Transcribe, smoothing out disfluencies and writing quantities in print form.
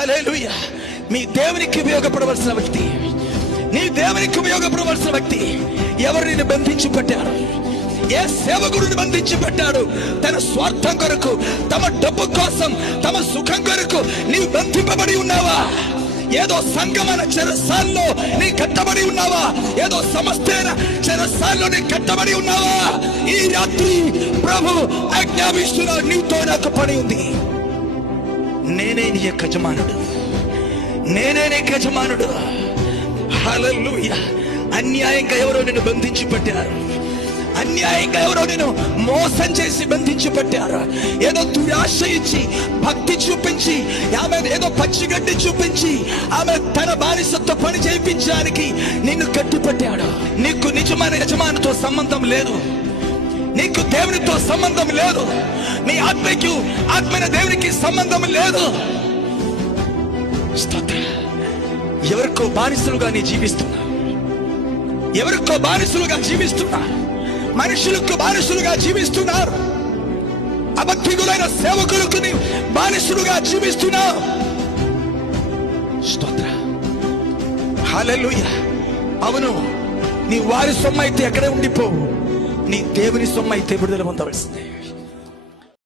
హల్లెలూయా. మీ దేవునికి ఉపయోగపడవలసిన వ్యక్తి, నీ దేవునికి ఉపయోగపడవలసిన వ్యక్తి ఎవరు నిన్ను బంధించి పెట్టారు? ఏ సేవకుడిని బంధించి పెట్టాడు? తన స్వార్థం కొరకు, తమ డబ్బు కోసం, తమ సుఖం కొరకు నీవు బంధింపబడి ఉన్నావా? ఏదో సంఘమైన చెరసాల్లో నీ కట్టబడి ఉన్నావా? ఏదో సమస్తైన చెరసాల్లో నీ కట్టబడి ఉన్నావా? ఈ రాత్రి ప్రభు ఆజ్ఞాపిస్తున్నాడు, నీతో నాకు పని ఉంది. నేనే నీ యజమానుడు, నేనే నీ యజమానుడు. హల్లెలూయా. అన్యాయంగా ఎవరో నిన్ను బంధించి పెట్టారు, అన్యాయంగా ఎవరో నేను మోసం చేసి బంధించి పెట్టారు. ఏదో దురాశ ఇచ్చి, భక్తి చూపించి, ఆమె ఏదో పచ్చిగడ్డి చూపించి ఆమె తన బానిసత్వ పని చేయించడానికి నిన్ను కట్టిపెట్టాడు. నీకు నిజమైన యజమానితో సంబంధం లేదు, నీకు దేవునితో సంబంధం లేదు, నీ ఆత్మకు ఆత్మైన దేవునికి సంబంధం లేదు. ఎవరికో బానిసలుగా నీ జీవిస్తున్నా, ఎవరికో బానిసలుగా జీవిస్తున్నా, మనుషులకు బానిసలుగా జీవిస్తున్నారు. అభక్తికులైన సేవకులకు నీ బానిసలుగా జీవిస్తున్నావు. స్తోత్ర. హల్లెలూయా. అవును, నీ వారి సొమ్ము అయితే ఎక్కడే ఉండిపోవు, నీ దేవుని సొమ్ము అయితే విడుదల పొందవలసిందే.